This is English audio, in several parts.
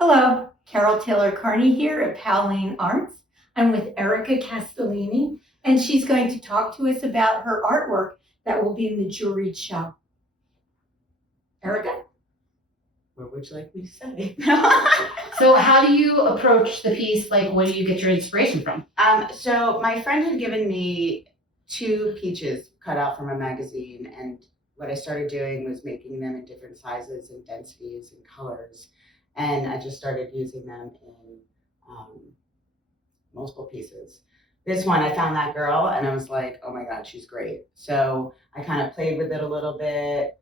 Hello, Carol Taylor-Kearney here at Powell Arts. I'm with Erica Castellini, and she's going to talk to us about her artwork that will be in the juried show. Erica? What would you like me to say? So how do you approach the piece? Like, where do you get your inspiration from? So my friend had given me 2 peaches cut out from a magazine, and what I started doing was making them in different sizes and densities and colors, and I just started using them in multiple pieces. This one, I found that girl, and I was like, oh my god, she's great. So I kind of played with it a little bit.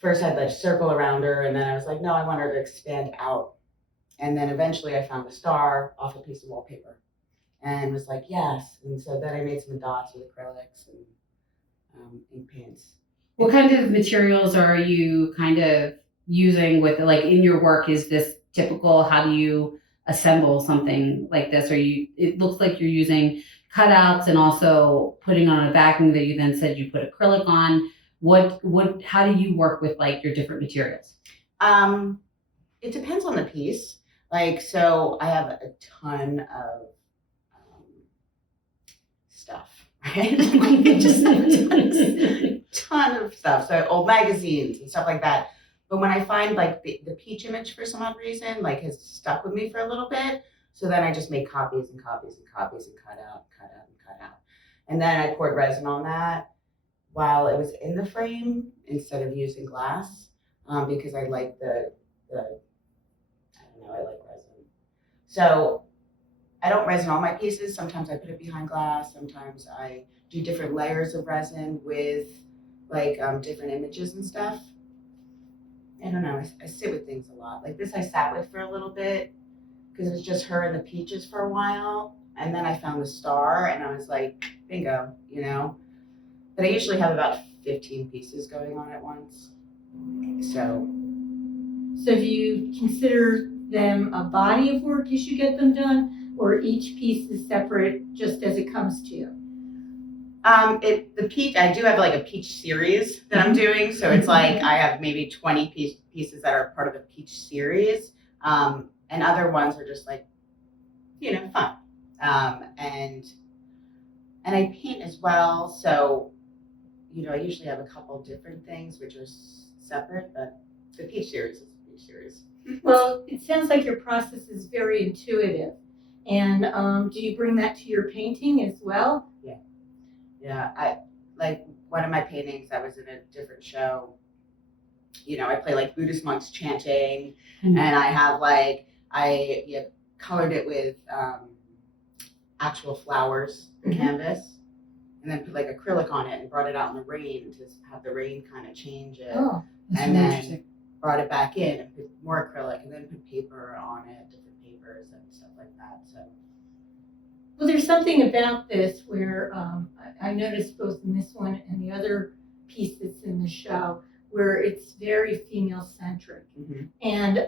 First I had like circle around her, and then I was like, no, I want her to expand out. And then eventually I found a star off a piece of wallpaper and was like, yes. And so then I made some dots with acrylics and ink paints. What kind of materials are you kind of using with, like, in your work? Is this typical? How do you assemble something like this? It looks like you're using cutouts and also putting on a backing that you then said you put acrylic on. How do you work with like your different materials? It depends on the piece. Like, so I have a ton of stuff, right? Just a ton of stuff. So old magazines and stuff like that. But when I find like the peach image for some odd reason, like has stuck with me for a little bit. So then I just make copies and copies and copies and cut out and cut out and cut out. And then I poured resin on that while it was in the frame instead of using glass, because I like I like resin. So I don't resin all my pieces. Sometimes I put it behind glass. Sometimes I do different layers of resin with like different images and stuff. I don't know. I sit with things a lot. Like this I sat with for a little bit because it was just her and the peaches for a while. And then I found the star and I was like, bingo, you know? But I usually have about 15 pieces going on at once. So do you consider them a body of work as you get them done, or each piece is separate just as it comes to you? The peach, I do have like a peach series that I'm doing. So it's like I have maybe 20 pieces that are part of the peach series. And other ones are just like, fun. And I paint as well. So, I usually have a couple different things which are separate, but the peach series is the peach series. Well, it sounds like your process is very intuitive. And do you bring that to your painting as well? Yeah, I like one of my paintings. I was in a different show. I play like Buddhist monks chanting, and I have colored it with actual flowers, the canvas, and then put like acrylic on it and brought it out in the rain to have the rain kind of change it. Oh, and then brought it back in and put more acrylic and then put paper on it, different papers and stuff like that. So. Well, there's something about this where I noticed both in this one and the other piece that's in the show where it's very female-centric. Mm-hmm. And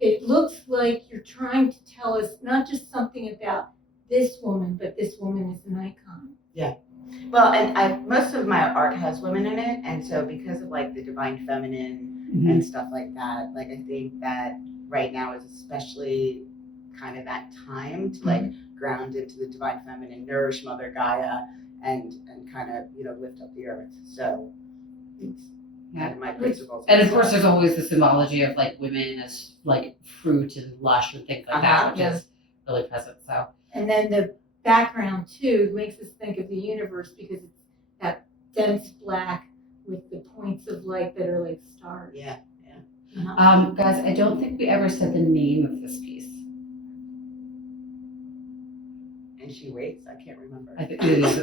it looks like you're trying to tell us not just something about this woman, but this woman is an icon. Yeah. Well, and most of my art has women in it, and so because of like the divine feminine and stuff like that, like I think that right now is especially kind of that time to like ground into the divine feminine, nourish Mother Gaia, and kind of lift up the earth. So it's kind of my principles. And of course, there's always the symbology of like women as like fruit and lush and things like that, which is really present. So. And then the background too makes us think of the universe because it's that dense black with the points of light that are like stars. Yeah. Guys, I don't think we ever said the name of this piece. And she waits. I can't remember. I think it is.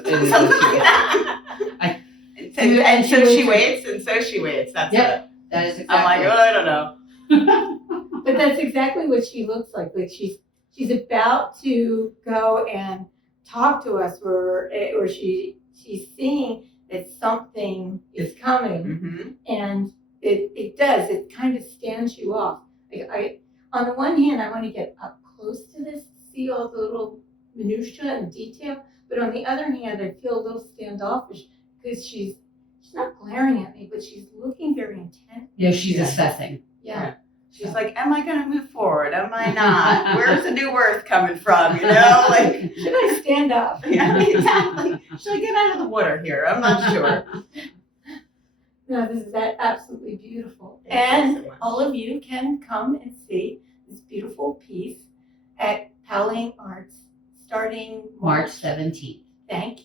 And so she waits, and so she waits. That's it. That is exactly. I'm like, I don't know. But that's exactly what she looks like. Like she's about to go and talk to us, or she's seeing that something is coming, and it does. It kind of stands you off. Like on the one hand, I want to get up close to this, see all the little minutia and detail, but on the other hand, I feel a little standoffish because she's not glaring at me, but she's looking very intent. Yeah, she's assessing. Yeah. She's like, am I going to move forward? Am I not? Where's the new earth coming from? You know, like, Should I stand up? yeah, exactly. Should I get out of the water here? I'm not sure. No, this is absolutely beautiful. Thank you And so much. all of you can come and see this beautiful piece at Powell Arts starting March 17th. Thank you.